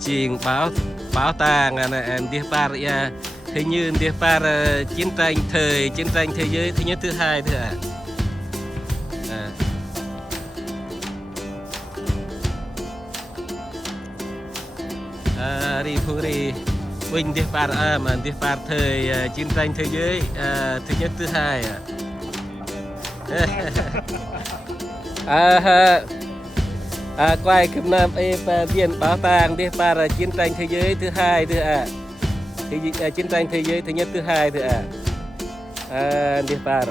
chiên báo tàng em đi par ya hình như đi par chiến tranh thời giới thứ nhất thứ hai thôi đi phu đi Uanh đi par mà đi par thời chiến tranh thế giới thứ nhất thứ hai quay kịp nam viên bảo tàng đi par chiến tranh thế giới thứ hai thôi chiến tranh thế giới thứ nhất thứ hai thôi đi par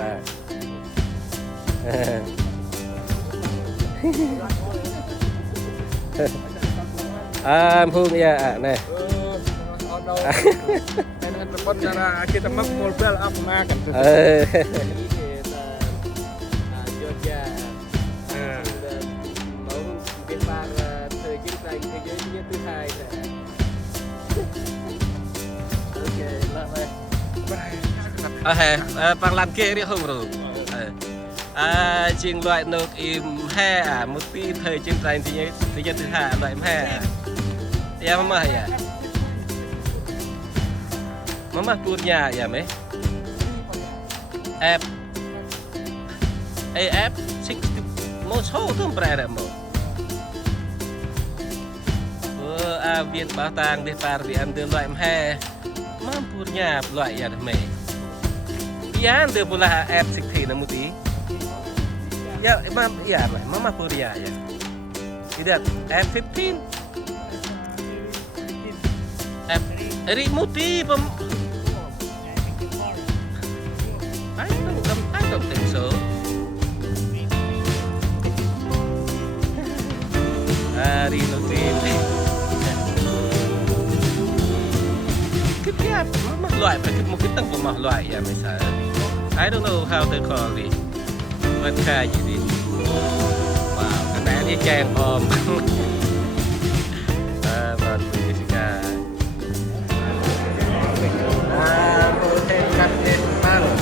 Phung ya này kita mah mobil apa makan thời chiến tranh thế giới thứ nhất thứ hai bằng làm kia đi không rồi chiên loại nộp im he một tí thời chiến tranh thứ nhất thứ hai loại he em mà ya mama punya ya mấy app app six một số thông bè đấy một viên bảo tàng để par đi ăn từ loại he mama punya loại ya mấy ya từ pula app six thì nó một tí ya mama punya ya tidak app 15 app remote pem I don't think so. Cái loại phải một cái tầng của một loại vậy mới sao? I don't know how they call it. What kind gì đi? Wow, cái này đi trang ôm. Và Jessica. Tôi thêm cắt lên mang.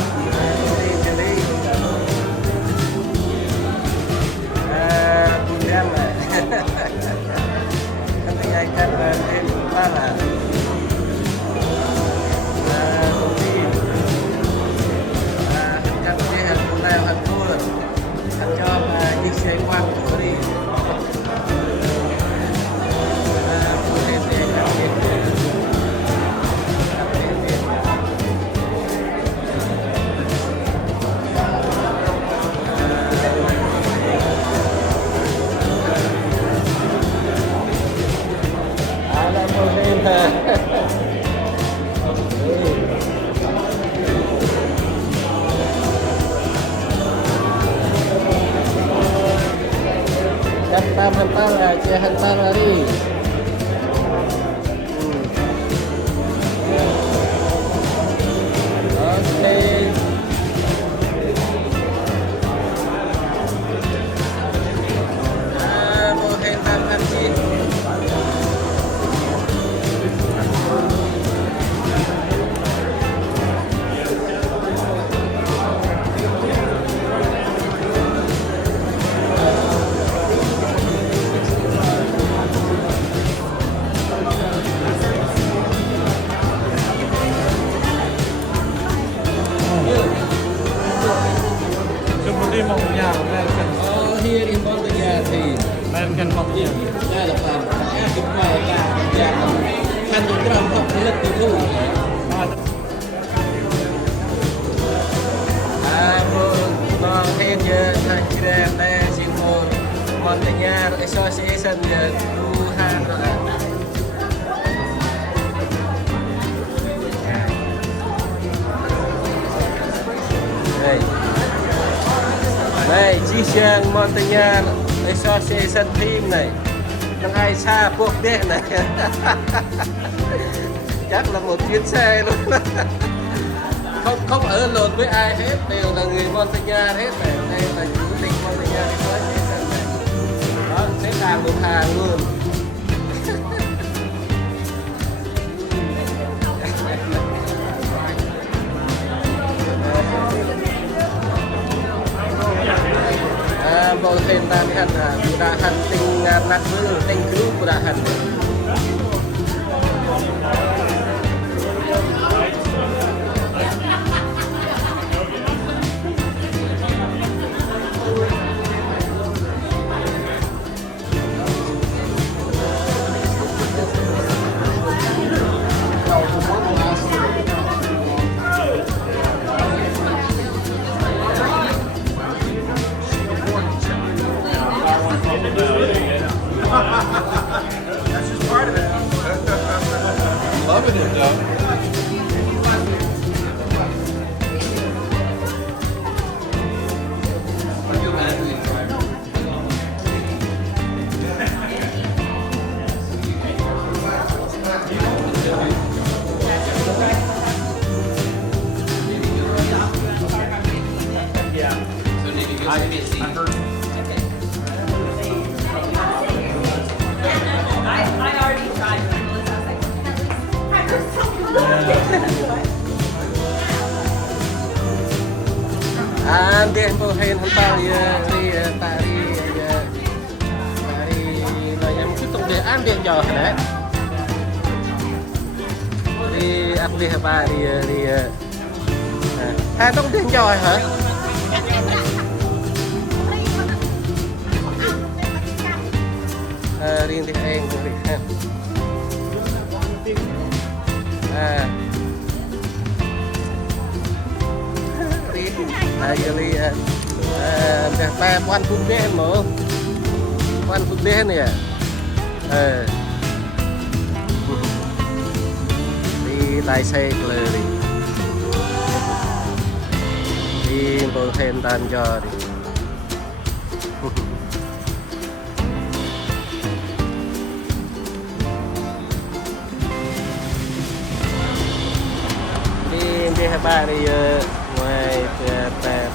Hantam là chia hantam là đi here in Montanya thì bạn cần học gì? Đây là phần chúng ta thành những cái học lực tiêu thụ. Nó thêm giờ thành kia đây xin một Montanya Association giờ tu hàng rồi. Đây. Đây, chi trang Montanya Association team này đang ai xa buộc đen này chắc là một chuyến xe luôn không ở lộn với ai hết, đều là người Montanya hết này. Đây là chủ tịch Montanya Association này, đó sẽ làm một hàng luôn. Mau thêm tam hạt Buddha hạt tinh nát mưa tinh cứu Buddha hạt That's just part of it. Loving it though. Dia boleh hantar ya tari là em cứ tung để ăn điện giờ đấy đi ăn đi ba đi hai tung điện giờ hả riêng thì em cũng được ha đi ta quan phun đen mà quan phun đen nè đi tay xe lên đi bộ thêm tan cho đi hai ba đi ngoài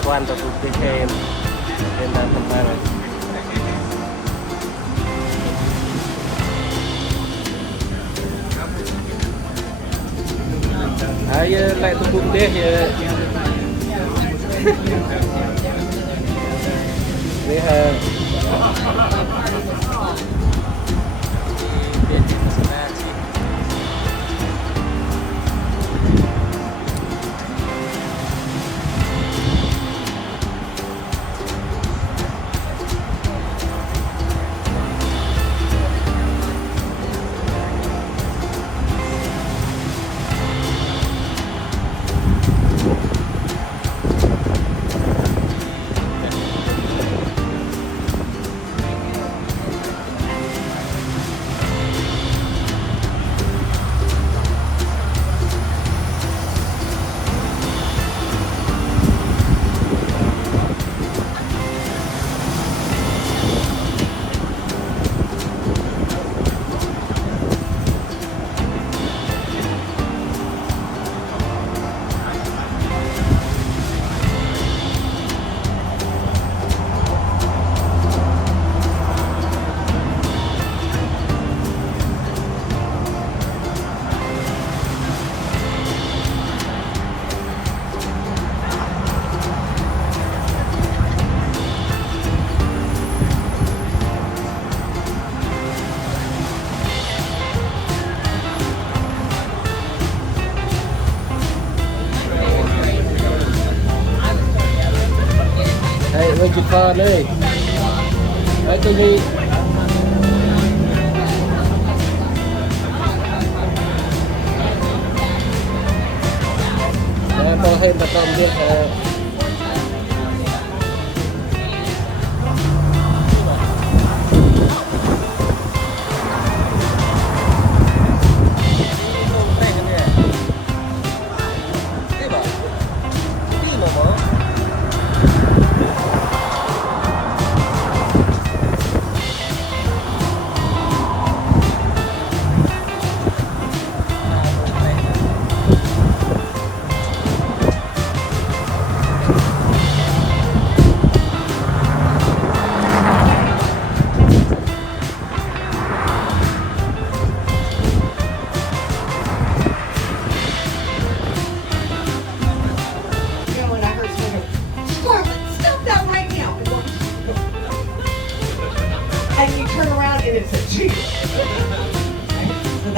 quan tập tục đi thêm đàn thầm ba rồi lại tục tục đi đi ha Với chị con đây đấy tôi đi tôi thêm một đồng điện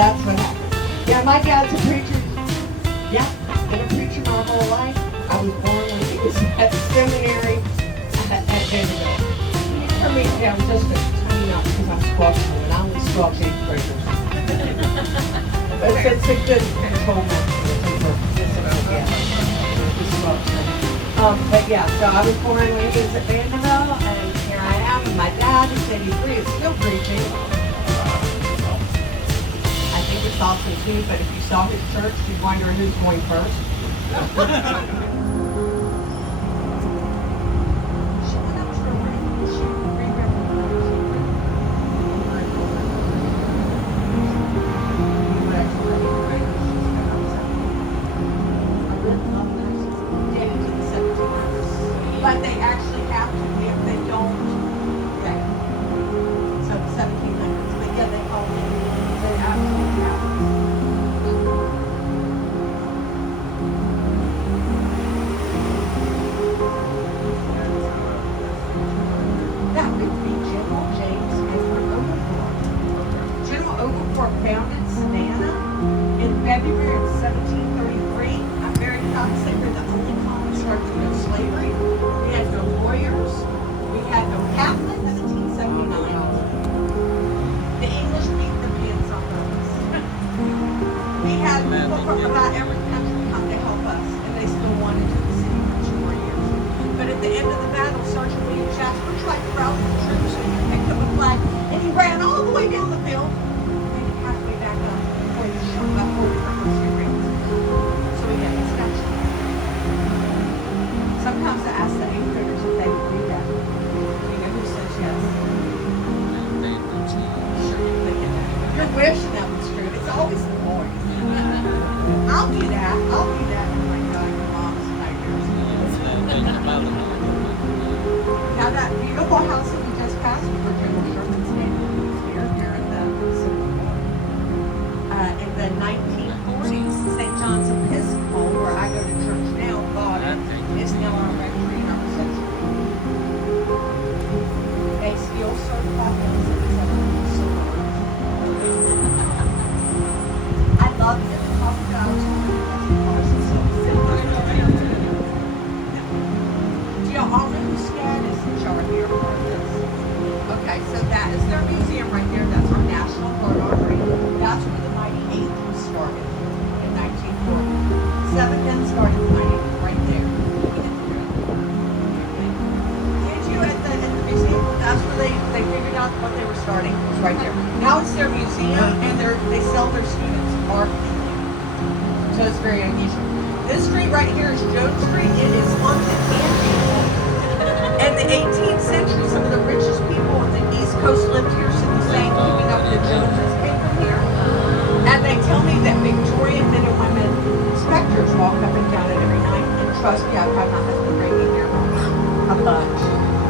that's what happened. Yeah, my dad's a preacher. Yeah, been a preacher my whole life. I was born when he was at seminary at Vanderbilt. For me, yeah, I'm just a tiny nut because I'm squashing and I only squash 8th graders. But it's a good control mechanism for disability. But yeah, so I was born when he was at Vanderbilt, and here I am. And my dad is 83, is still preaching. I think it's awesome too, but if you saw his church, you'd wonder who's going first. But they actually have to be if they don't. Yeah. So 1700s. But yeah, they call it. They absolutely have to. That would be General James Edward Oglethorpe. General Oglethorpe founded Savannah in February of 1733. I'm very proud to say we're the only colony started with no slavery. We had no lawyers. We had no Catholics. 1779. The English beat the pants off of us. We had people from about every country come to help us, and they still wanted to the city for 2 more years. But at the end of the battle, Sergeant William Jasper tried to rally the troops, and he picked up a flag, and he ran all the way down the field, and he halfway back up before he shot about 40 Mercy rings. So yeah, it's natural. Sometimes I ask the 8th graders if they would do that. You know who says yes? Sure you think it. You're wishing that was true. It's always the boys. I'll do that. I'll do that. Oh my God, your mom's nightmares. Now that beautiful house that we just passed for General Sherman's name was here at the Civil War. In the 1940s, St. John's Episcopal, where I go to church now, bought it. It's now our rectory and our reception. They still serve coffins and I love this coffee that I was talking about. Do y'all all know who SCAD is? Since y'all are here for this. Okay, so that is their museum right there. That's our National Guard Armory. That's where the Mighty 8th was started in 1940. 7 men started the Mighty 8th right there. Did you at the museum? That's where they figured out what they were starting. It was right there. Now it's their museum, and they sell their students art in there. So it's very unusual. This street right here is Jones Street. It is haunted and beautiful. In the 18th century, some of the richest people on the East Coast lived here, so the saying keeping up with the Joneses came from here. And they tell me that Victorian men and women specters walk up and down it every night. And trust me, I've had my husband bring me here a bunch,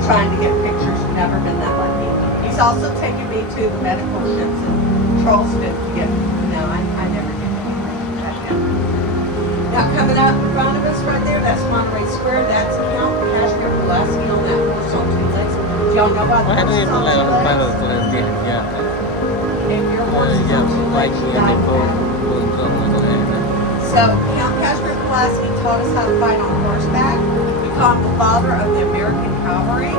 trying to get pictures. Never been that lucky. He's also taken me to the medical ships in Charleston to get. No, I never get that down. Now coming up in front of us right there, that's Monterey Square. That's Count Cashmere Pulaski on that horse on 2 legs. Do y'all know about the horse on 2 legs? If your horse is on 2 legs, you die fast. So Count Cashmere Pulaski taught us how to fight on horseback. We call him the father of the American cavalry.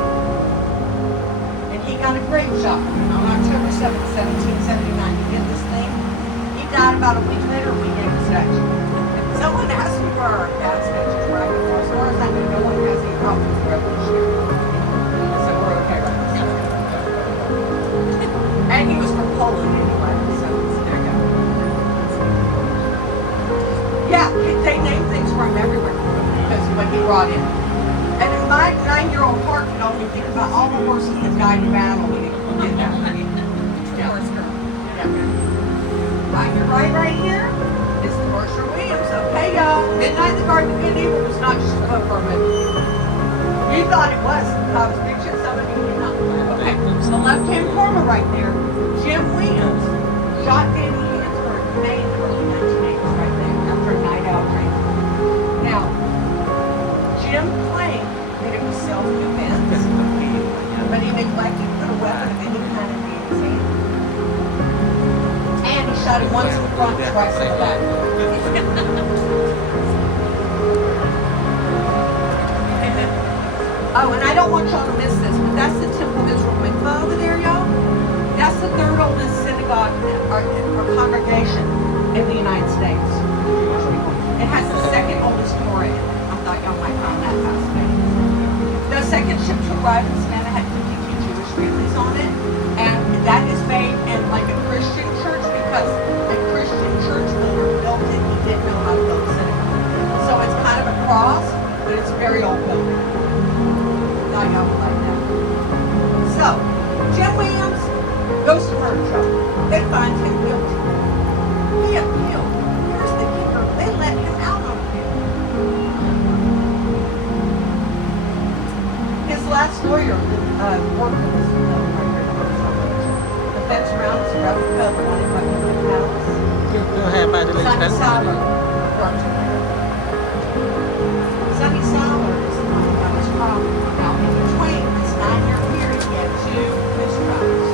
And he got a grape shot on October 7, 1779. You get this thing? He died about a week later. We gave a statue. Someone asked me where our dad statues were. As far as I know, no one has any problems with the Revolutionary. So we're okay right now. And he was from Poland anyway, so there you go. Yeah, they name things for him everywhere because of what he brought in. And in my 9-year-old heart could only think about all the horses that died in battle when he did that. Right here is the Berkshire Williams. Okay, y'all. Midnight in the Garden of Eden was not just a book for a movie. You thought it was. I was preaching, some of you did not. Okay, the left-hand corner right there, Jim Williams shot Danny Hansford in May in the early 1980s right there after a night out training. Now, Jim claimed that it was self-defense, but he neglected to put a weapon of any kind in his hand. And he shot side and one's in front, twice in the back. Oh, and I don't want y'all to miss this, but that's the Temple of Israel Mikvah over there, y'all. That's the third oldest synagogue or congregation in the United States. It has the second oldest Torah in it. I thought y'all might find that fascinating. The second ship to arrive in Savannah had 52 Jewish families on it, and that is made in like a Christian church because a Christian church builder built it. He didn't know how to build a synagogue. So it's kind of a cross, but it's very old building. I know like that. So, Jim Williams goes to murder show. They find him guilty. He appealed. Here's the kicker. They let him out on appeal. His last lawyer worked with us. The fence around is a replica of the one in Buckingham Palace. Sonny Sauer worked with him. Sonny Sauer is the one who got his trial. Now, in between this 9-year period, he had 2 mistrials.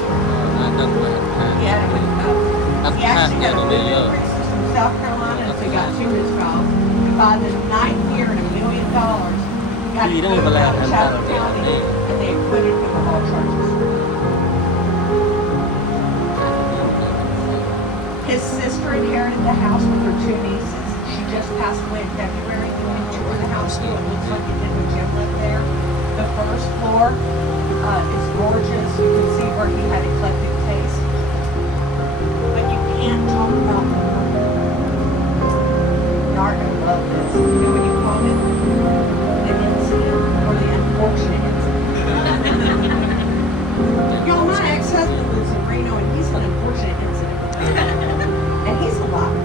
He actually had a living priest from South Carolina, so he got 2 mistrials. And by the 9th year and $1 million, he got moved out of Chatham County, and they acquitted him of all charges. His sister inherited the house with her 2 nieces. She just passed away in February. You can tour the house too. It looks like it did when Jim lived there. The first floor is gorgeous. You can see where he had eclectic taste. But you can't talk about the Y'all are gonna love this. You know what you call it? The incident or the unfortunate incident. Y'all, my ex-husband lives in Reno and he's an unfortunate incident. And he's alive.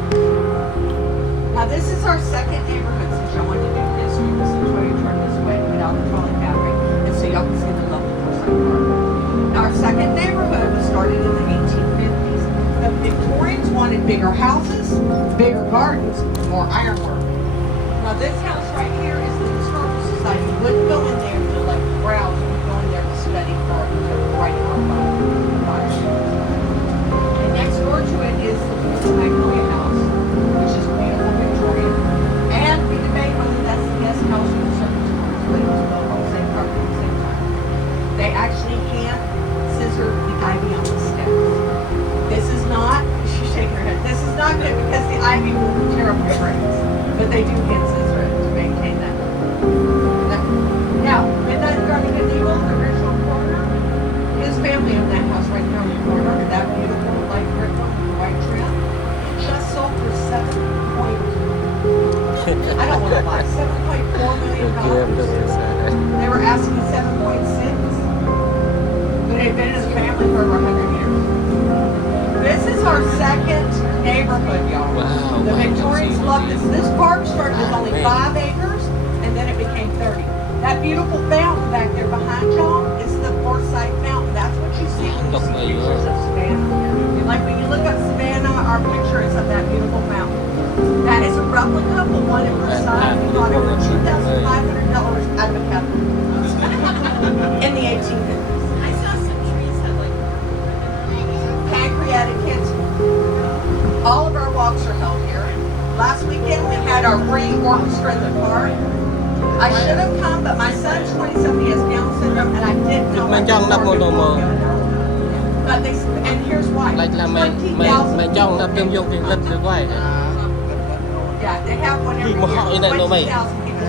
Now this is our second neighborhood since y'all wanted to do history. This is where you turn this way and get out the trolley cafe. And so y'all can see the lovely Forsyth Park. Now our second neighborhood was started in the 1850s. The Victorians wanted bigger houses, bigger gardens, more ironwork. Now this house right here is the Historical Society. You wouldn't go in there to like browse. You would go in there to study for writing on fire. And next door to it is the Magnolia House, which is beautiful Victorian. And we debate whether that's the guest house or the circus house, but it was both on the same property at the same time. They actually hand scissor the ivy on the steps. This is not, she's shaking her head, this is not good because the ivy will tear up your brains. But they do hand scissor it to maintain that. Now, Midnight Garden and Eagle, the original corner, his family owned that house right there on the corner, and that beautiful light brick one with the white trim. It just sold for I don't want to lie, $7.4 million. They were asking 7.6, but they've been in the family for over 100 years. This is our second neighborhood, y'all. Wow, The Victorians love this. This park started with only 5 acres, and then it became 30. That beautiful fountain back there behind y'all is the Forsyth Fountain. That's what you see when you see pictures of Savannah. Like when you look up Savannah, our picture is of that beautiful fountain. That is a replica of the one in Versailles. We bought it for $2,500 out of a cabinet in the 1850s. I saw some trees that like Pancreatic cancer. All of our walks are held here. Last weekend we had our free orchestra in the park. I should have come, but my son's 27, he has Down syndrome, and I didn't know. Mình trong lập một đồ mờ. But they, and here's why. Like là mình 20,000. trong lập tiêm dùng thì lật được quay. Yeah, they have one every Thì một họ year. này nó mày.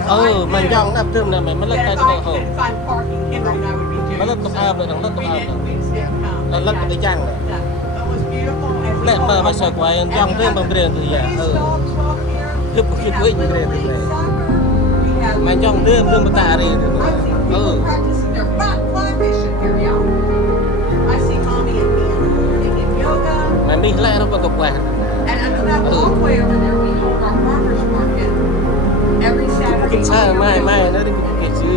20,000 Mình trong lập tiêm là mình mới lật Yeah, tay if cho I họ. couldn't find parking here, then I would be doing Nó lật tục áp rồi, nó lật tục We áp. just didn't come. Nó lật cái chăng. Yeah. It was beautiful. And we Lẹ all mà love sợ it. quay And trong we thêm have bằng tiền thì police dạ. dogs walk here. Lúc We khi have quýt Little cái League này. soccer. We have Mình trong đêm đêm bật tạ đi. I've seen people practicing their fly fishing here, y'all. I see mommy and me in the morning in yoga. Mà mình lại nó còn tục quạt. And under that walkway over there, we hold our farmers market every Saturday. Cái xa mai nó đi cái chữ.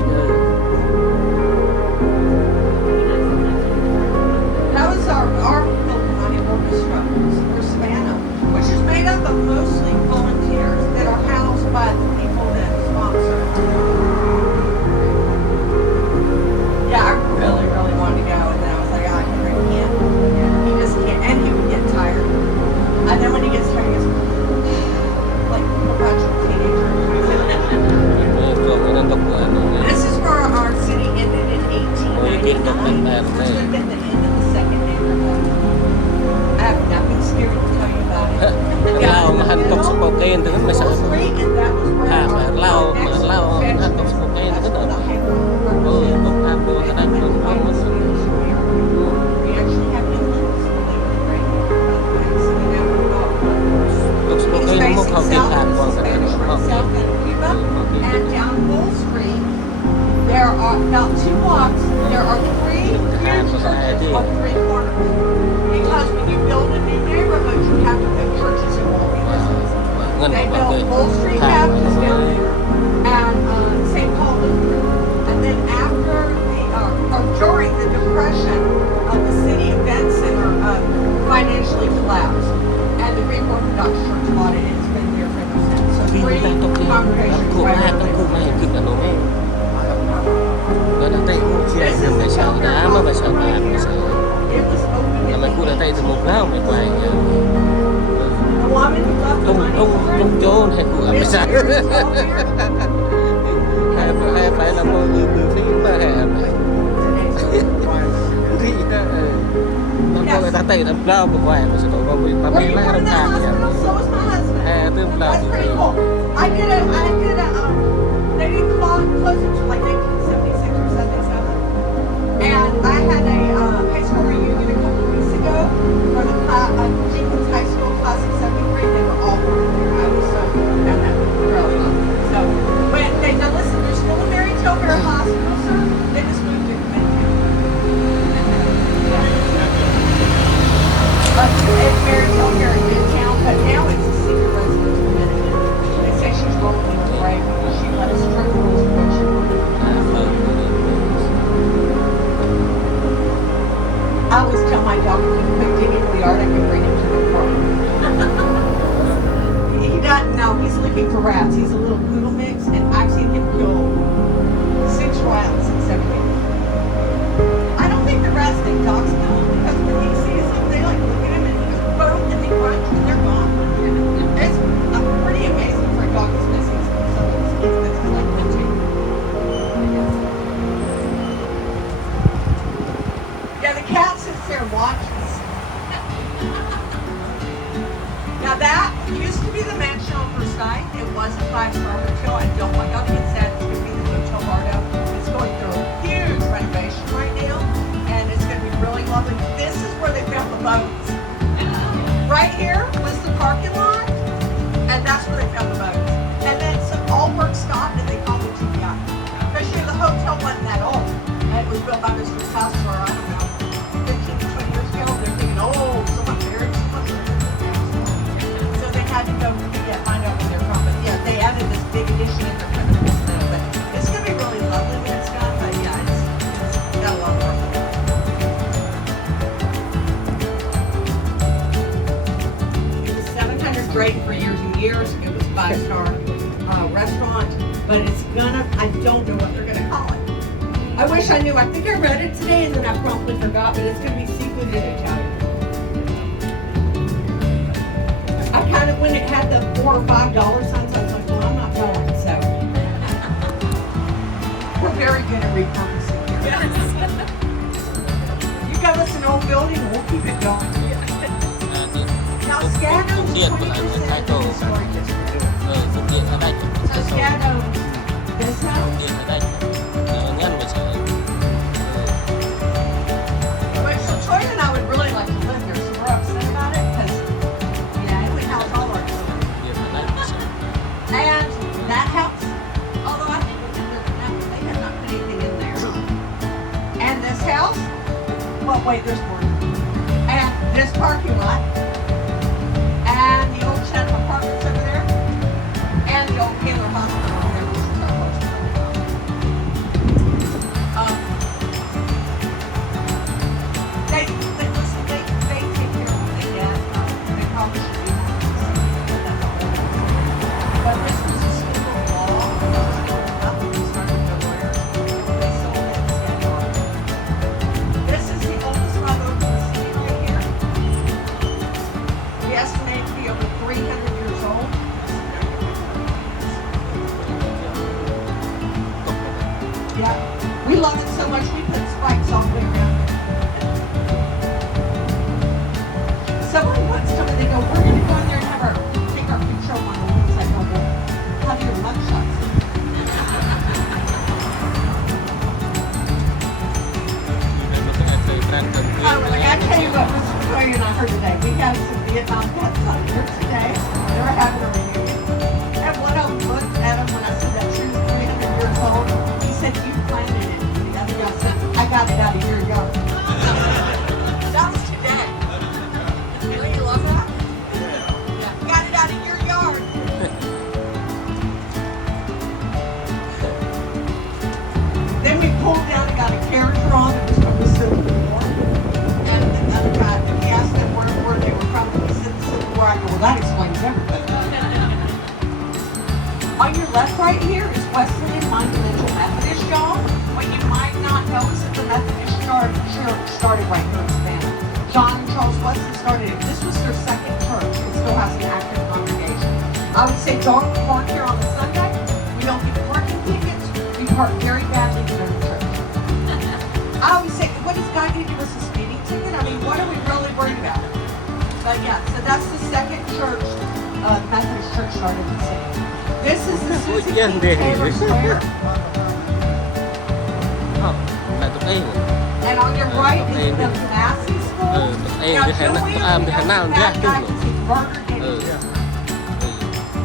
That was our Philharmonic Orchestra for Savannah, which is made up of mostly volunteers that are housed by the people that sponsor. Look like that, This man. would have been the end of the second neighborhood. I have nothing scary to tell you about it. Lao mà hành tộc Spokane thì nó mới sợ. Full street, and that was where À, mà our Lao next hành section tộc is. Spokane thì That's nó where the đỡ. hyper Ừ, bốc thăm đồ cái này We cũng không có. actually have inlets right here. So we now go. Tộc It's Spokane nó facing không tiền south, hạt this còn is cái này Spanish nó from không South tiền. and Cuba, and down Bull Street, there are about 2 blocks, there are 3 huge churches on 3 corners. Because when you build a new neighborhood, you have to put churches in all the places. Ngân They vào built cái Bull Street Baptist down there, and St. Paul Lutheran. And then after or during the Depression, the city event center financially collapsed, and the Greek Orthodox Church bought it. It's been there ever since. So Khi 3 người ta tộc thì congregations khu right hai over trong there. khu này cực là nổ mê. Nó đã tay cũng chia được cái sợ đá mà phải sợ bạc phải sợ. It was open. Là mày khu đã tay từ một gáo mày quay. The woman who left the money for it. Trong chỗ này khu phải sợ. Hay phải là một người phim mà hè. Thì nó người ta tay đâm lao một quay mà sẽ có một Well, papi you lại were đâm in that càng vậy. hospital, so was my husband. Tương lao That's thì pretty cool. I did a, they didn't close it until like 1976 or 77. And I had a high school reunion a couple of weeks ago for the Jenkins High School class of 7th grade. They were all working there. I was so and that was really so when they now listen, there's still a Mary Tobert Hospital, sir. They just moved it to Midtown. It's Mary Tobert in Midtown, but now it's a senior residence for Midtown. They say she's rolling in the grave because she let us drink rules of what she wanted. I always tell my dog if he can quit digging in the yard, I can bring him to the park. He doesn't know. He's looking for rats. He's a little poodle mix, and I've seen him kill 6 rats in 7 days. I don't think the rats think dogs kill them because when he sees them, they like look at him and he goes boom, and they crunch and they're gone. It's pretty amazing for a dog that's missing some of his kids because it's like lynching. Yeah, the cat sits there and watches. Now that used to be the mansion on First Night. It was a 5-star hotel. I don't want y'all to get sad. It's going to be the Hotel Bardo. It's going through a huge renovation right now, and it's going to be really lovely. This is where they found the boats. Right here was the parking lot, and that's where they found the boats. And then some all work stopped, and they called it GBI. Because the hotel wasn't that old. And it was built by Mr. Custer, I don't know, 15 to 20 years ago. They're thinking, oh, someone married someone. So they had to go find out where they're from. But yeah, they added this big addition in their premises now. But it's going to be really lovely when it's done. But yeah, it's got a lot of work. It was 700 rated for years and years. It was 5-star restaurant. But it's gonna, I don't know what they're gonna call it. I wish I knew. I think I read it today and then I promptly forgot, but it's gonna be seafood and Italian. I kind of, when it had the $4 or $5 signs, I was like, well, I'm not going, so. We're very good at repurposing here. You give us an old building, we'll keep it going. Now, Scado's 20% of the historic district. Phục điện ở đây. So Scado, this house? Điện ở đây. Ngân phải sợ. Wait, so Troy and I would really like to live here, so we're upset about it because, yeah, it would house all our children. Điện ở đây phải sợ. And that house, although I think we could live in that, but they have not put anything in there. And this house, well, wait, there's more. And this parking lot, and the old Chatham Apartments over there, and the old Taylor Hospital over there, which is our hospital. Listen, they take care of what they get. They probably should do that. But this was a school of law. Nothing started to lawyer. They sold it instead. This is the oldest road over the city right here. đang cần Oh, like I tell you what, Mr. Clary and I heard today. We have some Vietnam vets on here today. They're having a reunion. And one of them looked at him when I said that tree was 300 years old. He said, "You planted it." And the other guy said, "I got it out of your yard." That was today. Don't you love that? Yeah. Got it out of your yard. Then we pulled down and got a character on that was from the Civil War. And the other guy, we asked them where they were from, and he said the Civil War. I go, well, that explains everything. On your left right here is Wesleyan Monumental Methodist, y'all. What you might not know is that the Methodist church started right here in Savannah. John and Charles Wesley started it. This was their second church. It still has an active congregation. I would say don't park here on a Sunday. We don't get parking tickets. We park very badly to go to church. I always say, what is God going to give us a speeding ticket? I mean, what are we really worried about? But yeah, so that's the second church, Methodist church started in the city. This is the Susan King Taylor Square. là tụi em And on your right is the Massey School. tụi em Now, đi hẹn Joey, hẹn nào that's ra the guy chung who murdered him.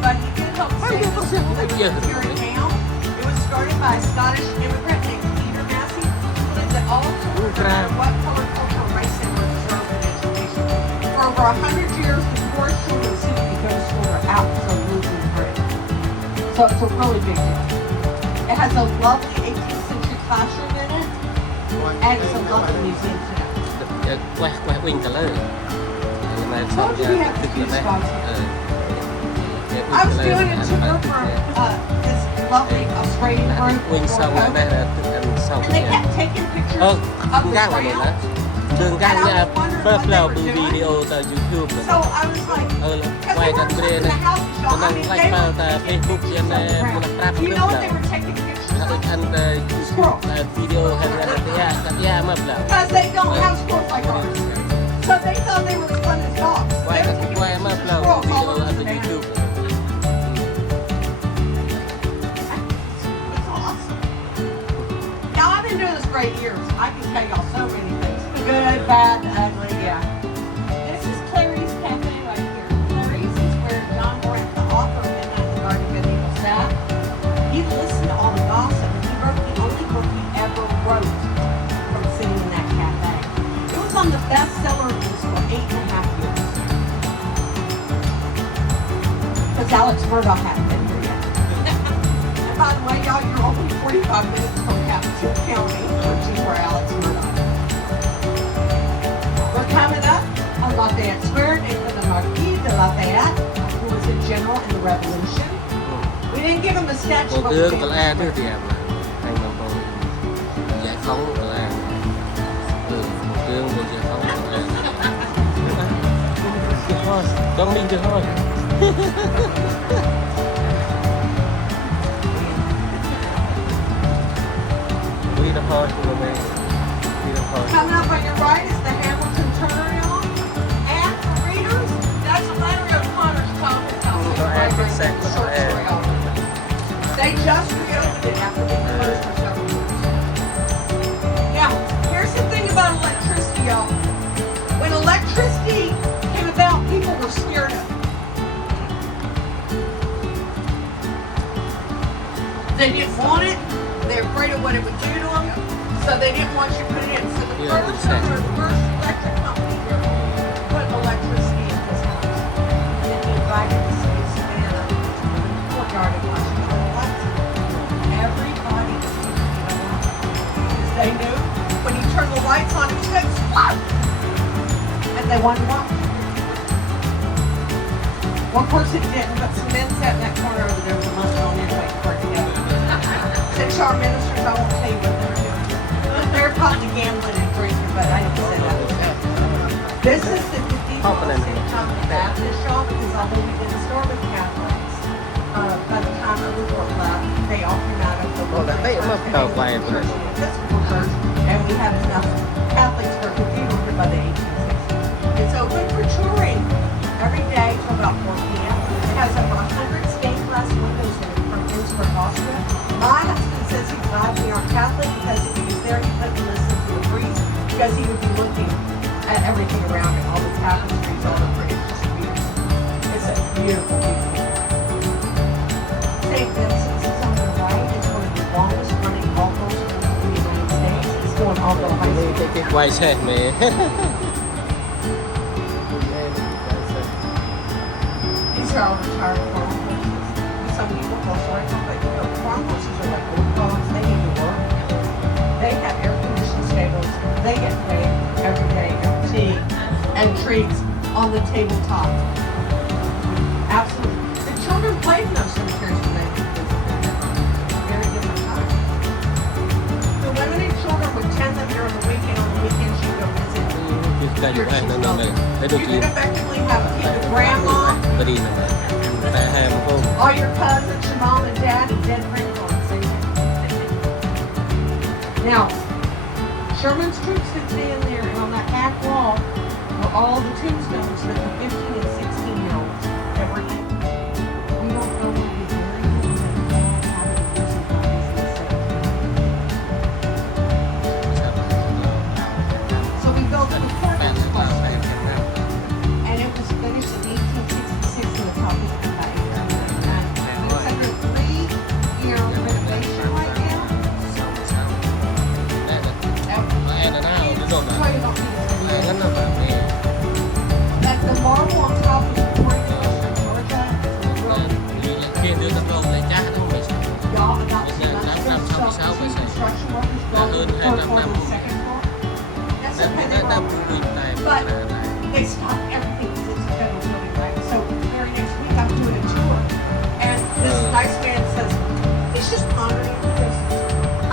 But he did help save the school that was here in town. It was started by a Scottish immigrant named Peter Massey, who believed that all children, no matter what color, culture, or race they were, deserved an education. For over 100 years, the poorest children in the city could go to school or absolutely free. So it's a really big deal. It has a lovely 18th century classroom in it, and it's a lovely museum too. quay Uanh cả lời này Told you we have to do spots. I was doing a tour for this lovely Australian group. Uanh xong rồi đây là tự ăn xong And they kept taking pictures of the gang là mình đó trail. đường gang nha bớt leo bự video tại YouTube So I was like, quay gần bên này nó đang like vào tại Facebook trên một trap you nước know what là they were taking pictures tôi of? ăn video hay là cái mập là Because they don't have squirrels like ours. So they thought they were as fun as dogs. quay They were taking quay mập là squirrels all video over ở Savannah. YouTube It's awesome. Now I've been doing this for 8 years. I can tell y'all so many things. Good, bad, ugly, yeah. This is Clary's Cafe right here. Clary's is where John Brent, the author of Midnight in the Garden of Evil, sat. He listened to all the gossip, and he wrote the only book he ever wrote from sitting in that cafe. It was on the bestseller list for 8.5 years. Because Alex Murdoch hadn't been here yet. And by the way, y'all, you're only 45 minutes from Capitol County, which is where Alex Murdoch is. We're coming up on Lafayette Square, named for the Marquis de Lafayette, who was a general in the Revolution. We didn't give him a statue, một but we tướng gave của him La a nữa statue. thì em anh mà còn giải phóng của La một tướng một giải phóng của La được thôi con mình được thôi đi được thôi tụi mình đi được thôi Coming up on your right is the Hamilton Turner y'all. And for readers, that's Flannery O'Connor's comic house. Go ahead, Right get there, set, short go ahead. story author. They just reopened it after being closed for several years. Now, here's the thing about electricity, y'all. When electricity came about, people were scared of it. They didn't want it. They're afraid of what it would do to them. So they didn't want you to put it in. So the Yeah, first exactly. owner, the first electric company here put electricity in his house. And then he invited the city of Savannah to the courtyard and watched him turn the lights on. Everybody came to get around. Because they knew when he turned the lights on, it was going to explode. And they wanted to watch. Well, of course it didn't, but some men sat in that corner over there with a lunch on there waiting for it to go. Since our ministers, I won't tell you what they're doing. They're probably gambling and drinking, but I didn't say that. This is the Cathedral of St. John the Baptist, y'all, because although we didn't start with Catholics, by the time Rbun left, they all came out of the Lutheran they Church, love and how they quiet were it is. the Episcopal Church, and we have enough Catholics for a cathedral here by the 1860s. It's open for touring every day till about 4 p.m. It has over 100 stained glass windows in it from Innsbruck, Austria. My husband says he's glad we aren't Catholic because if he was there, he couldn't listen to the priest because he would be looking at everything around him, all the tapestries, all the pretty. It's just beautiful. It's a beautiful, beautiful. St. Vincent's is on the right. It's one of the longest running golf courses in the United States. It's going all the high Đây school. cái quay xe mẹ. These are all retired farm horses. Some people go for it, but you know, farm horses are like old dogs. They need to work. They have air-conditioned stables. They get paid every day in tea and treats on the tabletop. Absolutely. The children played in those cemeteries when they visited. Very different time. The women and children would tend them during the week, and on the weekends you go visit. Cái Your này nó children. này. Đấy You đôi could effectively have your grandma, Và đi nào. Ta ham không. all your cousins, your mom and dad, and dead grandparents. Now, Sherman's troops could stay in there, and on that back wall were all the tombstones for the 15 and 16-year-olds that were in. We don't know where they buried them, but how many years and bodies in the cemetery. So we built the courthouse close there, and it was finished in 1866 in the top of the night. It's under a 3-year renovation right now. Em là nào? Nó rồi Tell you about these. mà. Nó bảo mẹ. That the marble on top of the courthouse in Georgia, Kia đưa tấm lông này chắc không mày. y'all about It's to not- let not- them not- stop not- two not- construction workers go not- to the not- third floor not- to the second floor. That's okay, they Nó were quỳnh tài But- là lại. they stopped everything because it's a federal building, right? So very next week I'm doing a tour, and this nice man says, he's just pondering this.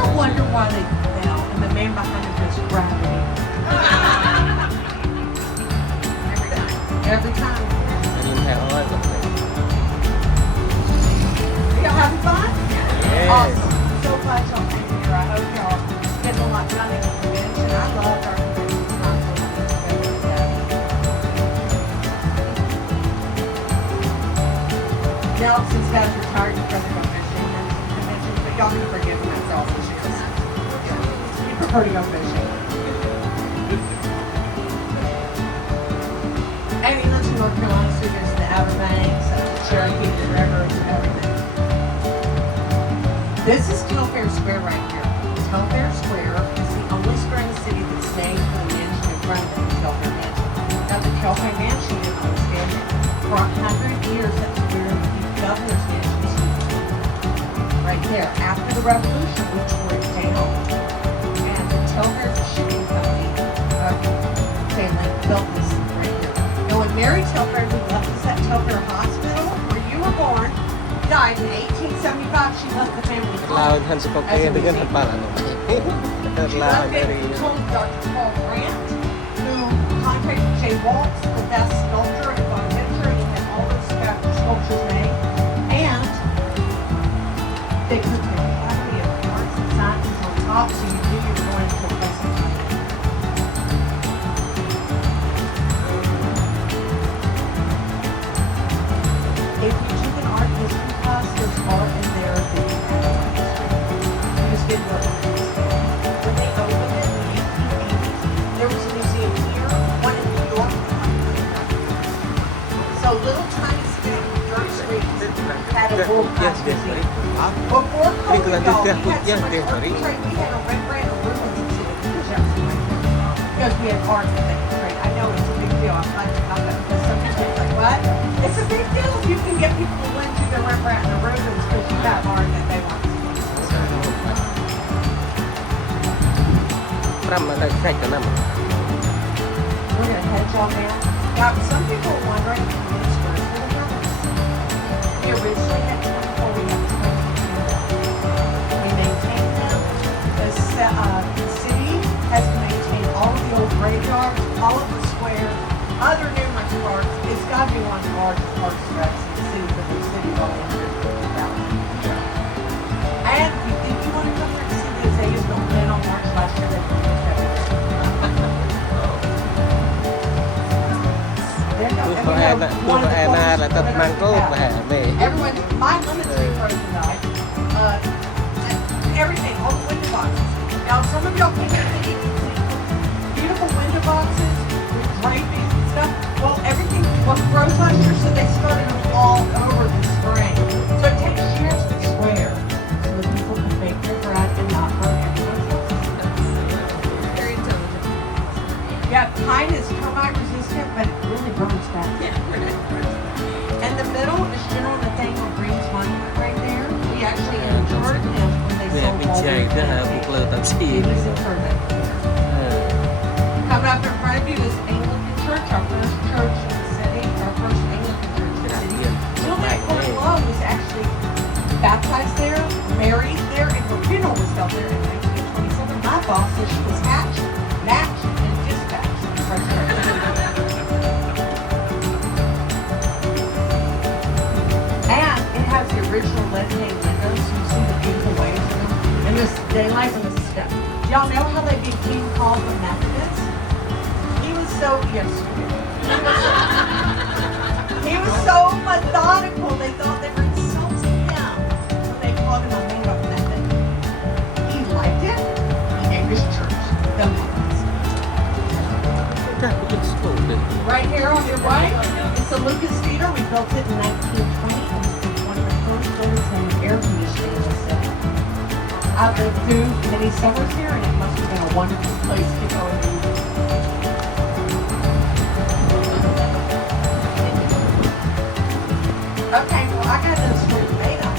I wonder why they fell, and the man behind him goes, gravity. Every time. Đi theo thôi. Y'all having fun? Yes. Awesome. So glad y'all came here. I hope y'all getting a lot done at the convention. I love our convention. It's not so much better than that. Now, since Dad's retired, he's probably go fishing and some conventions, but y'all can forgive him. That's all for sure. You prefer to go fishing. And he lives in North Carolina, so he goes to the Outer Banks, Cherokee, the river, and everything. This is Telfair Square right here. Telfair Square is the only square in the city that's named for the mansion in front of it, the Telfair Mansion. Now, the Telfair Mansion is outstanding. For 100 years, that's where the governor's mansion is. Right there. After the Revolution, we tore it down. And the Telfair Shipping Company family built this right here. Now, when Mary Telfair, who left us at Telfair Hospital, where you were born, died in 1875, she left the family Lao home. thân sẽ có cái đứa thật bà là nó. Thật She là left very. it and told Dr. Paul Grant, who contacted Jay Waltz, the best sculptor in Bonaventure. He had all those sculptures made. And they put the Academy of Arts and Sciences on top, so you knew you were going to a place of time. If you took an art history class, there's art in there that you had to you just didn't know what it was. When they opened it in the 1880s, there was a museum here, one in New York, and one in Philadelphia. So little tiny skinny dirt streets had a world-class museum. Before COVID, y'all, we had so much art to trade. We had a Rembrandt and Rbun exhibit in Jefferson right there. Because we had art that they could trade. I know it's a big deal. I'm glad you got that because some people are like, what? It's a big deal if you can get people to lend you their Rembrandt and their Rbun because you got art that they want. Năm là đây khách cả năm. We're going to head y'all down. Now, some people are wondering, where's the government? We originally had 24, we have 22. We maintain them. The city has maintained all of the old graveyards, all of the squares, other numerous parks. It's got to be one of the largest parks and recs in the city for the city of 150,000. And if you think you want to come here to see the azaleas, don't plan on March last year. They were just Cô em là thật mang cốt là mẹ. Everyone, my lemon tree frozen tonight. Everything, all the window boxes. Now, some of y'all can't get it. You Pine is termite resistant, but it really burns fast. And the middle is General Nathaniel Green's monument right there. We actually interred him when they Nè, sold mình all chạy the đó là một lơ tạm xì. He's interred right there. Coming up in front of you is Anglican Church, our first church in the city, our first Anglican church in the city. Juliet Cornwell was actually baptized there, married there, and her funeral was held there in 1927. My boss said she was hatched, matched, and dispatched. And it has the original lead-painted windows, so you see the beautiful waves in them. And this daylight when this step. Y'all know how they became called the Methodists? He was so, yes, he was so methodical, they thought they were insulting him when they called him a man-up method. He liked it, he named his church, the Methodists. Right here on your right, it's the Lucas Theater. We built it in 1920. It's one of the first buildings in air conditioning in the city. I've lived through many summers here, and it must have been a wonderful place to go and visit. Okay, well, I got this story made up.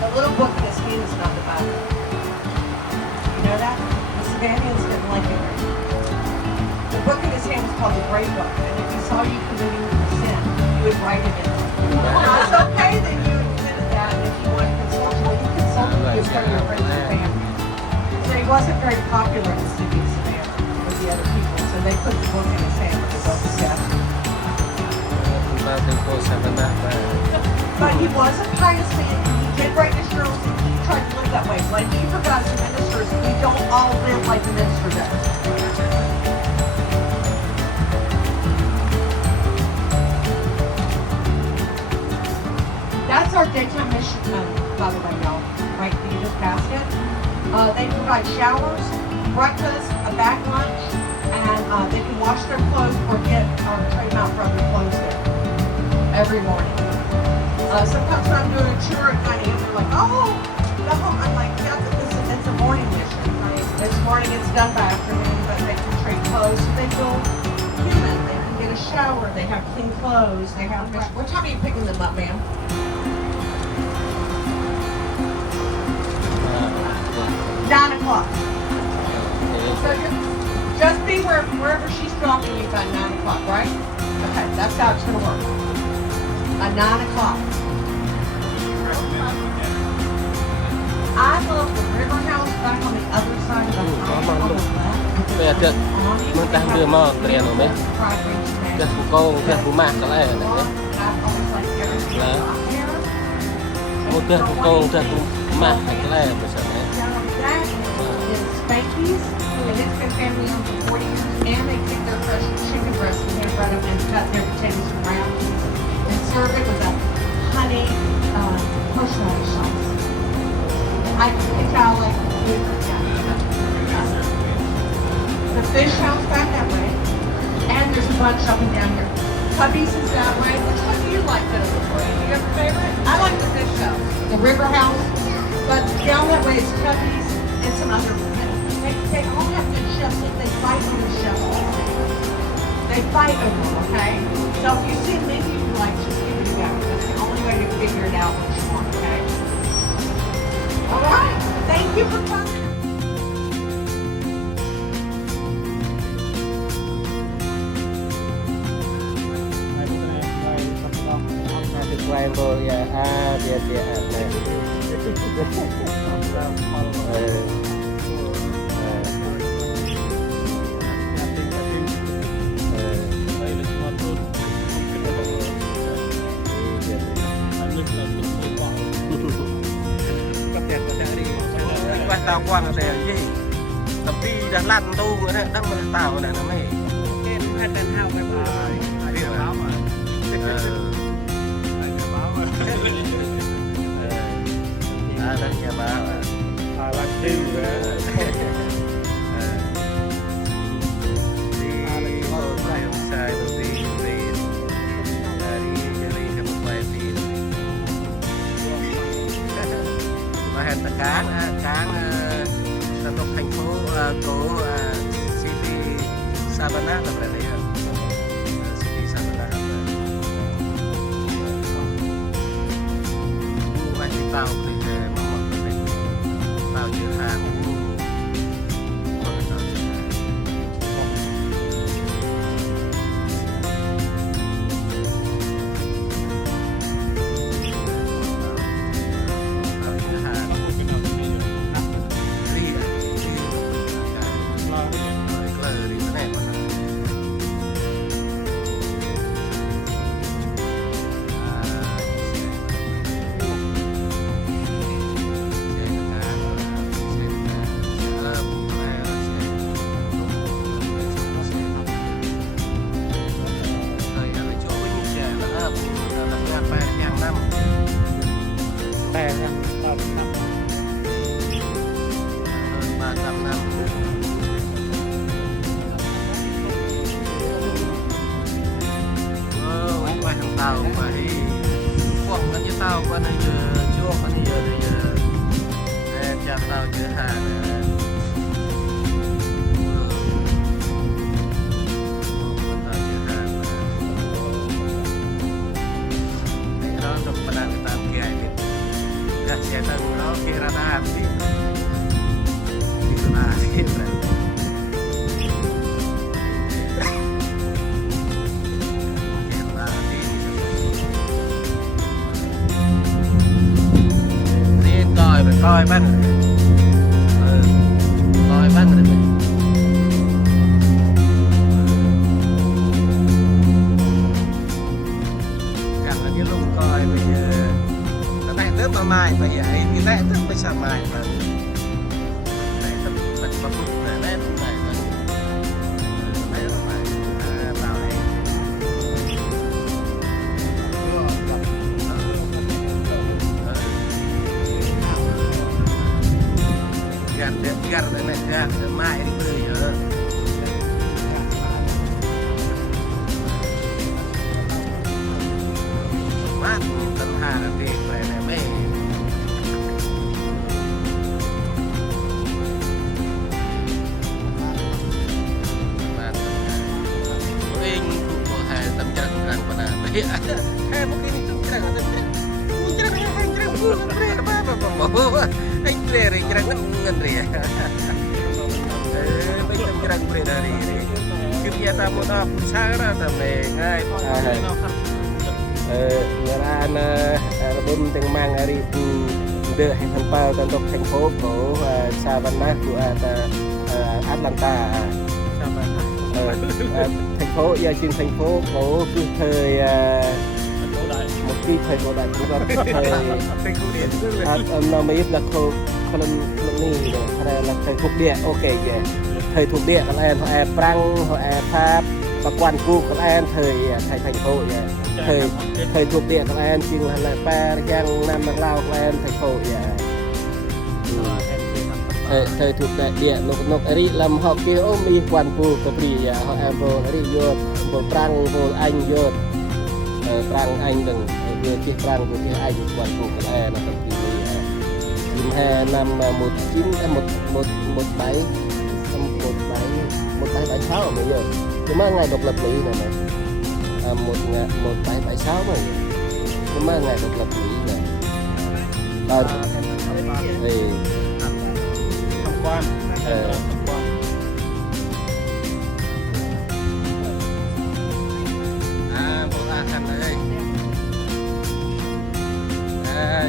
The little book in his hand is not the Bible. You know that? The Savannahans didn't like it very much. The book in his hand was called the Great Book, and if he saw you committing a sin, you would write it in. Now, it's okay that you admitted that, and if you want to consult you, well, you consulted you with your friends and family. So he wasn't very popular in the city of Savannah with the other people, so they put the book in his hand with the book of statutes. But he was a pious man. He did write his journals, and he tried to live that way. When he forgot the ministers, we don't all live like the minister does. That's our daytime mission home, by the way, y'all. Right, you just passed it. They provide showers, breakfast, a back lunch, and they can wash their clothes or get or trade them out for other clothes there every morning. Sometimes when I'm doing a tour at 9 a.m., they're like, "Oh, go home." I'm like, "Yeah, it's a morning mission. This morning it's done by afternoon, but they can trade clothes. So they feel human. They can get a shower. They have clean clothes. They have. What time are you picking them up, ma'am? 9 o'clock. So just be wherever she's dropping you by 9 o'clock, right? Okay, that's how it's going to work. At 9 o'clock. I love the river house back on the other side of the house on the left. Bây giờ mình đang đưa mò tiền rồi đấy. Cái phụ cô, cái phụ mạc cái này này. Là một cái phụ cô, cái phụ mạc cái này bây giờ này. Spankies, and it's been family owned for 40 years, and they take their fresh chicken breast and they bread them and cut their potatoes from round and serve it with a honey horseradish sauce. I can tell like food. The fish house back that way, and there's a bunch up and down here. Cubbies is that way. Which one do you like better before? Do you have a favorite? I like the fish house, the river house, but down that way is Cubbies and some other. They all have good chefs. They fight over chefs. They fight over them, okay? So if you see a menu you like, just give it a go. That's the only way to figure it out what you want, okay? All right. Thank you for coming. Quay vô dia này. Quay tao quăng ở đây gì? Tập đi đã lăn tu nữa đấy, đang mà tao này nó mày. Em hai tên hao cái bài đi báo mà. Đang nhà báo Làm chi vậy? đi phải ông sai đầu tiên đi đi không quay phim và hẹn tất cả cán tân đốc thành phố của city Savannah là berada ya city Savannah Uanh thì tàu thì mong thì tàu chở hàng tàu mà đi quăng cái như tàu qua này giờ chuông qua này giờ chạm tàu chở hàng đó trong phần nào người ta kia thì các xe tăng nó kia radar thì itu lah sih coi bắn coi bắn rồi mình càng là cái lúc coi bây giờ nó lại tớp mà mai bây giờ ấy thì lại tớp bây giờ mai mà lại tớp bật bật bật lại lúc này lại lúc này vào đây gar này gar mai đi bơi nữa mát tân hà thì phải này mấy anh cũng có hai tấm chân rằng mà là vậy hai một cái tấm chân là tấm chân anh beri jangan ngeri ya. Baik jangan beri dari kerja tamu tak pusara tamai ngay. Ngaran Rbun từng mang hari đưa hành phần bao toàn tộc thành phố của Savannah của Atlanta. Thành phố giờ trên thành phố của thời một cái thời cổ đại cũng là thời nó mới là colony là thời thuộc địa ok vậy thời thuộc địa các em họ prang họ pháp và quan cu các em thời thành phố vậy thời thuộc địa các em chỉ là ba giang nam bắc lao các em thành phố vậy thời thuộc địa nó đi làm họ kia ôm đi quan cu tập đi họ vô đi vô prang vô anh vô prang anh đừng vừa chiếc prang vừa chiếc anh quan cu các em là tập đi năm 1917 1776 bây giờ nhưng mà ngày độc lập Mỹ này này 1776 mà nhưng mà ngày độc lập Mỹ này thì tham quan bộ hành đây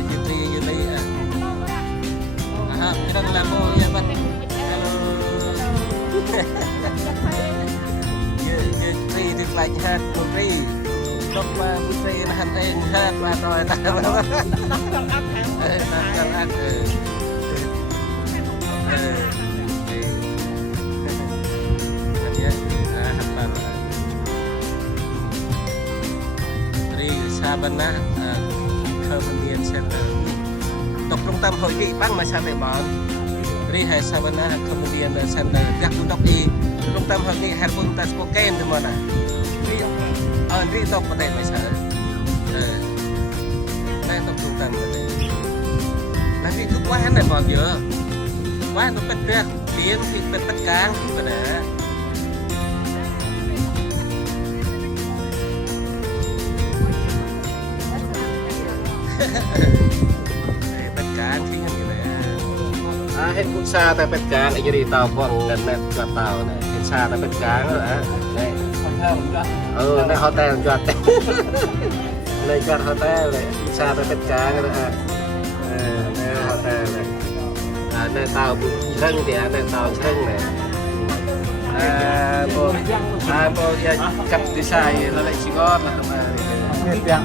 Dư Ly kita ngelamu ya Pak. Halo. Tri được lại hát của Tri. Trong Tri là hành anh hát và rồi ta. Đang ăn Tri Savannah Community Center. Đọc trung tâm hội nghị bang mà sao để bỏ đi hay Savannah Community Center các trung tâm đi trung tâm hội nghị Rbun ta spoken thì mà nè đi đọc vào đây mà sao đây đọc trung tâm ở đây là đi cứ quán này bỏ giữa quán nó bật ra biến thì bật tất cả cái này เห็นกุศาแต่เป็นกลางไอ้ยดีเตาพวกเงินแม่จอดเตาเนี่ยเห็นชาแต่เป็นกลางแล้วนะในฮอเทลจอดในจอดฮอเทลเลยชาแต่เป็นกลางแล้วในฮอเทลเลยในเตาเชิงเดียในเตาเชิงเนี่ยโบยกับดีไซน์แล้วเลยชิงอดมาทำอะไรเนี่ย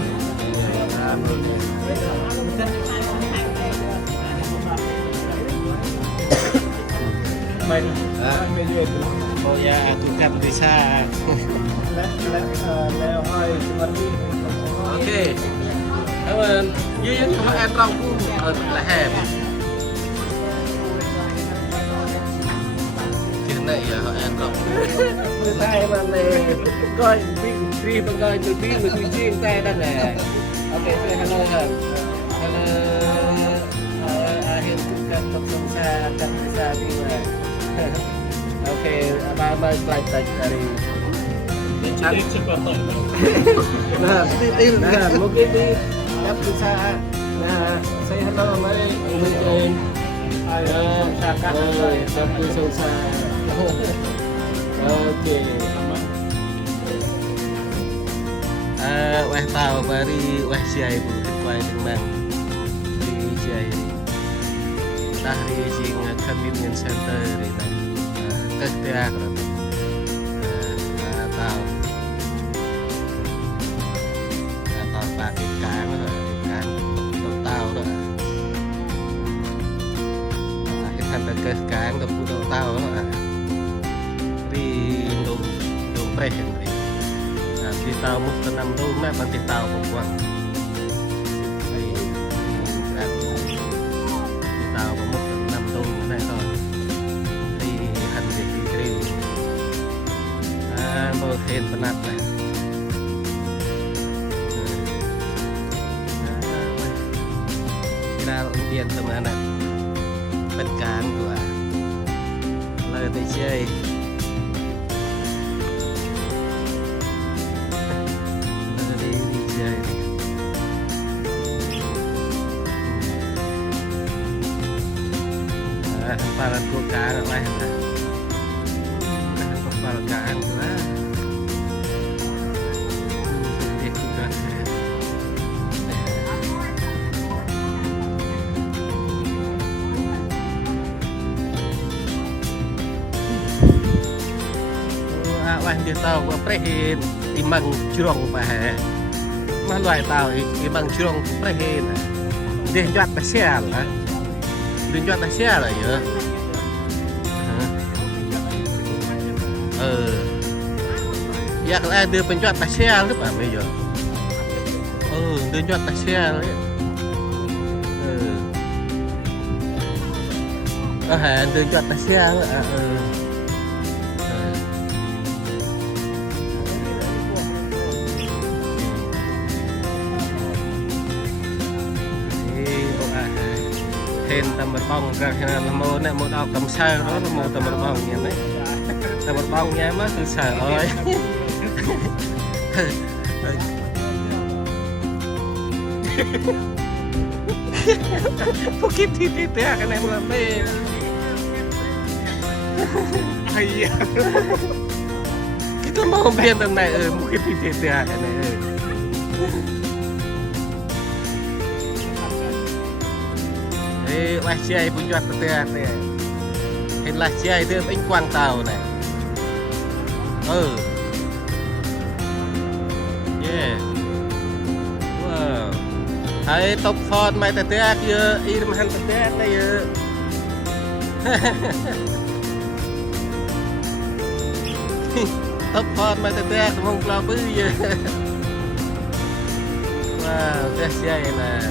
ไม่ยืด โบยถูกกับดีไซน์ แล้วให้สวัสดี โอเคแล้วมันยืนเขาแอนรองพุ่งละแหบที่ไหนอะเขาแอนรองไม่ใช่มันเลยก้อยรีบมันก้อยตัวที่มันจริงแต่นั่นแหละโอเคเซฮัลโหลครับฮัลโหลเห็นทุกการตกสงสารกันดีไซน์ที่มาโอเคมาไกลจากอะไรIni cepat tak? Nah, titil nah, mungkin di ya bisa nah, saya hello mari mungkin satu susah. Oke. Wah tahu bari wah siai bu kuai mang di siai. Dah di sing convenience center di tadi. Kerja kan. Tahu. Và cái cán tao đó cái thành là cái cán của phụ tao đó đi đồ bể thì tao một tấn năm đô mẹ bằng thì tao một quăng thì tao có một tấn năm đô này thôi thì hành việc thì kêu bao thêm tấn năm nàyเราเรียนประมาณนั้นเป็นกลางกว่าเลยไปเชื่อดีเชื่อทำปลาตัวกลางอะไรนะทำปลากลางนะเด็กกันวันเดียวเต่าว่าประเห็นอีมังจุงมาฮะมาลอยเต่าอีมังจุงประเห็นเดินยอดตะเชียร์นะเดินยอดตะเชียร์อะไรเยอะอยากอะไรเดินเป็นยอดตะเชียร์หรือเปล่าไม่เยอะเดินยอดตะเชียร์เลยเดินยอดตะเชียร์เห็นตำรวจบ้องกันขนาดละโมเนี่ยโมดเอากำช้างแล้วละโมตำรวจบ้องอย่างนี้ตำรวจบ้องอย่างนี้มันคือสายอ้อยพวกคิดที่เตะกันในเมืองไม่ไอ้ยคิดว่ามองเพี้ยนตรงไหนพวกคิดที่เตะกันในlà chơi punya jual tetek ni, hen lah chơi tu anh quăng tàu này, yeah, wow, hai top phone mai tetek je, ini mahan tetek ni je, top phone mai tetek semua keluar je, wow, dah chơi lah.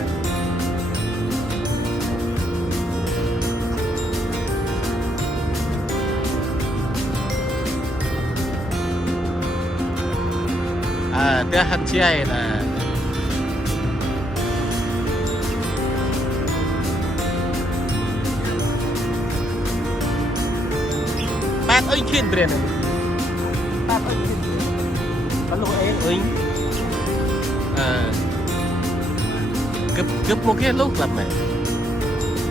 Dia hanciai lah. Bác ơi khiên bền này. Bác ơi khiên. Bác lô em ơi. Gấp một cái lúc lắm này.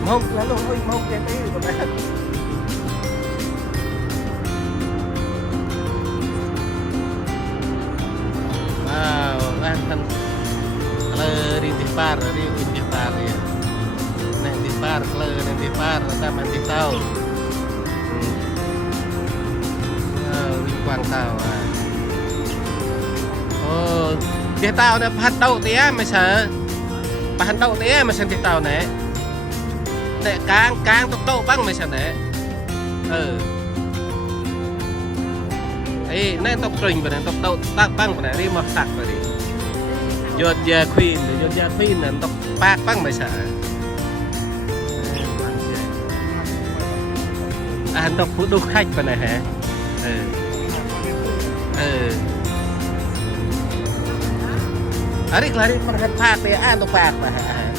Mông là luôn ơi mông cái tí của bé wow anh thân lơ đi tiếp par đi tiếp par đi này tiếp par lơ này tiếp par ta mình tiếp tàu đi quang tàu à ô tiếp tàu này bắt đầu tía mày sợ bắt đầu tía mà xem tiếp tàu này để càng tốc băng mày xem này ấy nên tốc trình và nên tốc tác băng và này đi một sạc và đi dột giờ queen là tốc băng mày sợ anh tốc phụ đục khách và này hả ở đây là đi phần hành phạt để ăn tốc bạc mà hả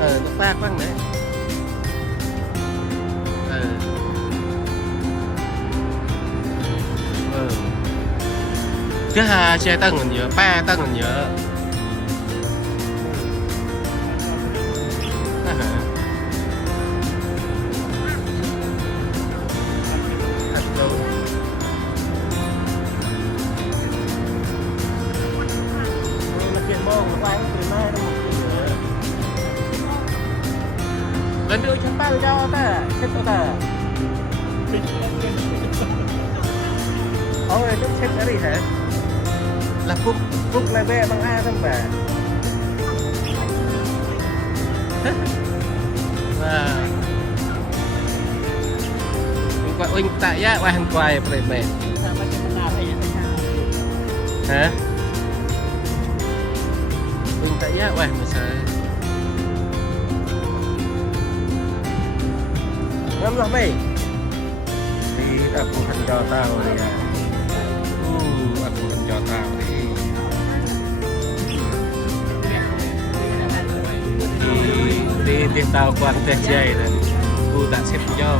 tốc bạc băng đấy chứ hà xe tăng còn nhớ ba tăng còn nhớ lần đưa chúng ta cho ta chết ta ôi nó chết cái gì hả là phúc lại về bằng A thân bà và mình gọi Uanh tại giá qua hàng quài bởi mẹ hả Uanh tại giá qua mà sợ ngắm lắm mày đi ta cũng thành cho tao rồi à aku thành cho tao đi tao quan tết dây rồiกูđã xếp cho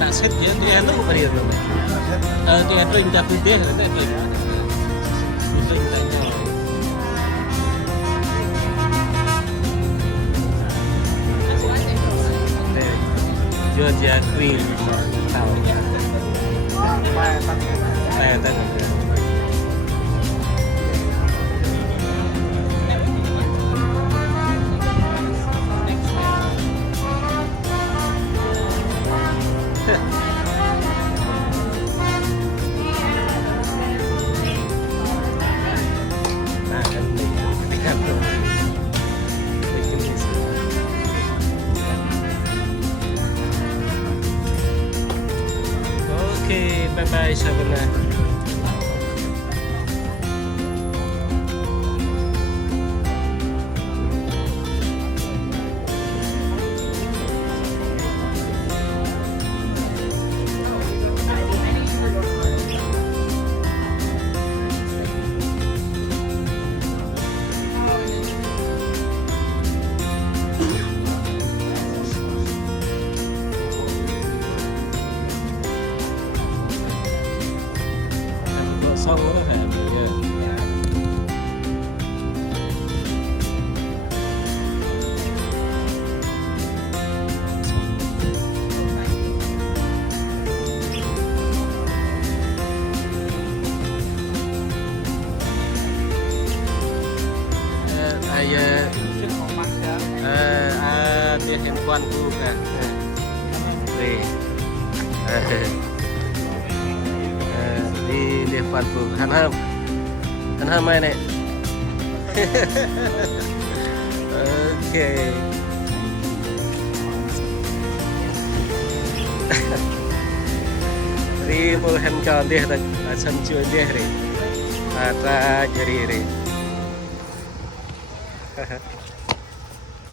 tak set je dia tu apa dia tu tu yang tring tak putih tak dia tring tak nyaw chưa chưa queen tàu tay tay bye bye Savannah. Xong rồi hả dia handphone tu kan đi depan Phung han ham mai này ok đi mua han tròn dia tak sân chơi dia ri ra jadi ri